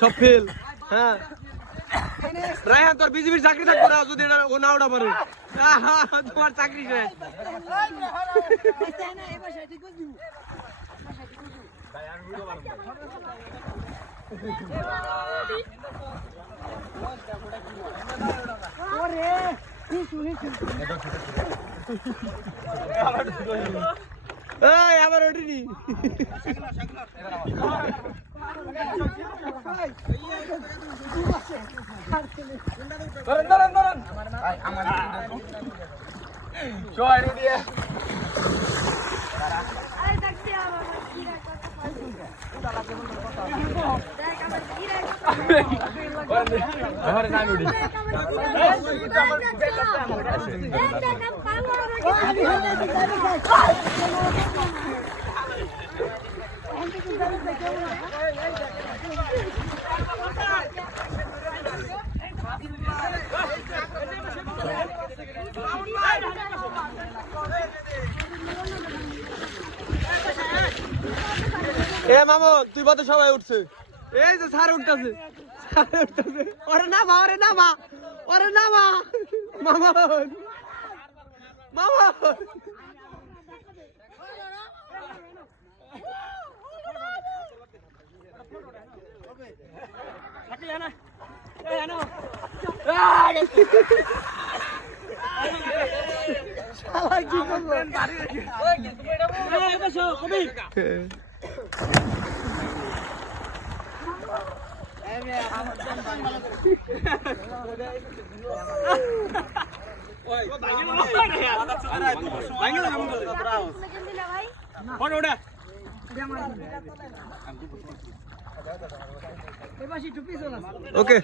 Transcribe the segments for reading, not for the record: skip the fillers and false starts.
সব ফেল। হ্যাঁ রায়হান তোর বিজিবির চাকরি থাকবে না যদি ও না ওটা পারে। তোমার চাকরি শেষ। আবার ওঠেনি। এ মামু তুই বলতে সবাই উঠছে। এই যে স্যার উঠতেছে, ওরে নামা, ওরে নামা, ওরে নামা মামা, মামা ওকে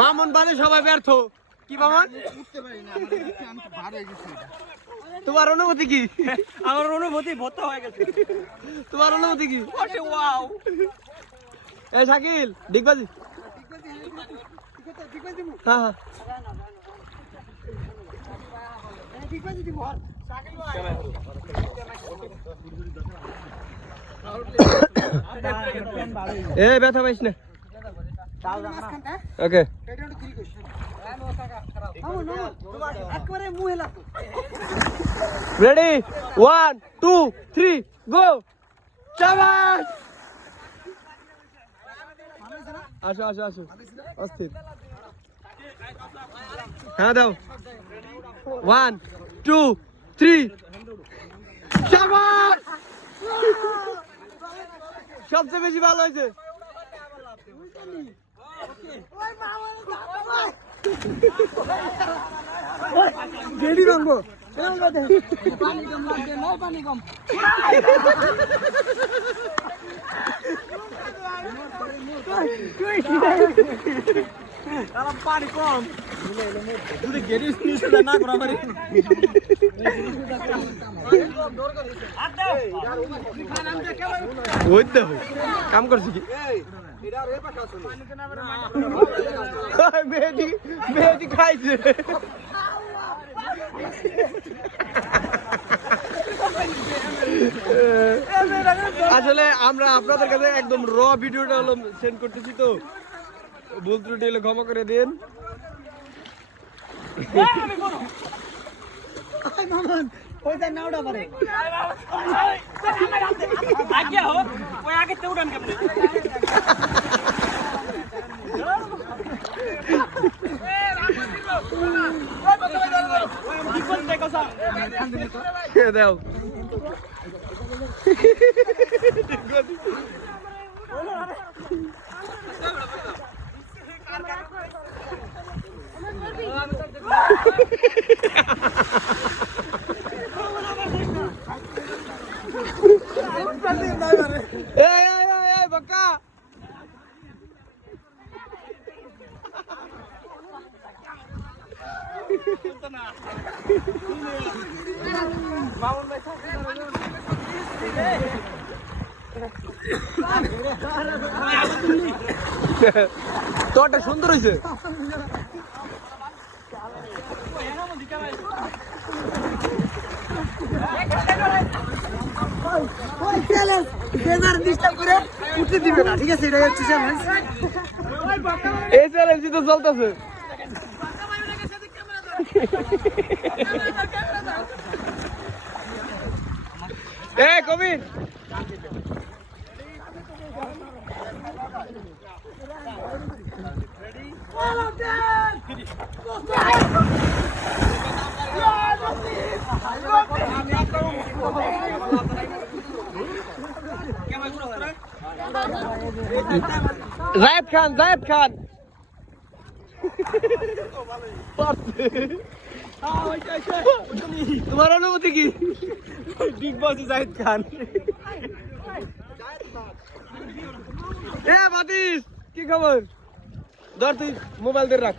মামুন বাদে সবাই ব্যর্থ। কি মামুন তোমার অনুভূতি কি? আমার অনুভূতি ভর্তা হয়ে গেছে। তোমার অনুভূতি কি? এই শাকিল ডিগবাজি। হ্যাঁ এ ব্যথা পাইস না। ওকে রেডি 1 2 3 গো। শাবাশ আসো আসো আসো অস্থির। হ্যাঁ দাও 1 2 3 শাবাশ সবচেয়ে বেশি ভালো হয়েছে। গেড়ি ভাঙবো পানি কম লাগবে না, পানি কম পানি কম যদি গেড়ি না করা পারি। ওই তো কাম করছি কি মেয়েটি মেয়েটি খাইছে। আসলে আমরা আপনাদের কাছে একদম র ভিডিওটা হলো সেন্ড করতেছি, তো ভুল ত্রুটি হলে ক্ষমা করে দিন। ওইটা না ওটা পারে আগে হোক ওই আগে তে উড়ান কেমনে দাও বক্কা তোরটা সুন্দর হয়েছে। ঠিক আছে এটা হচ্ছে চ্যালেঞ্জ। এই চ্যালেঞ্জ তো চলতেছে। এ কবির জায়েদ খান তোমার অনুভূতি কি? বিগ বস জাহিদ খান। এ বাতিস কি খবর? ধর তুই মোবাইল দিয়ে রাখ।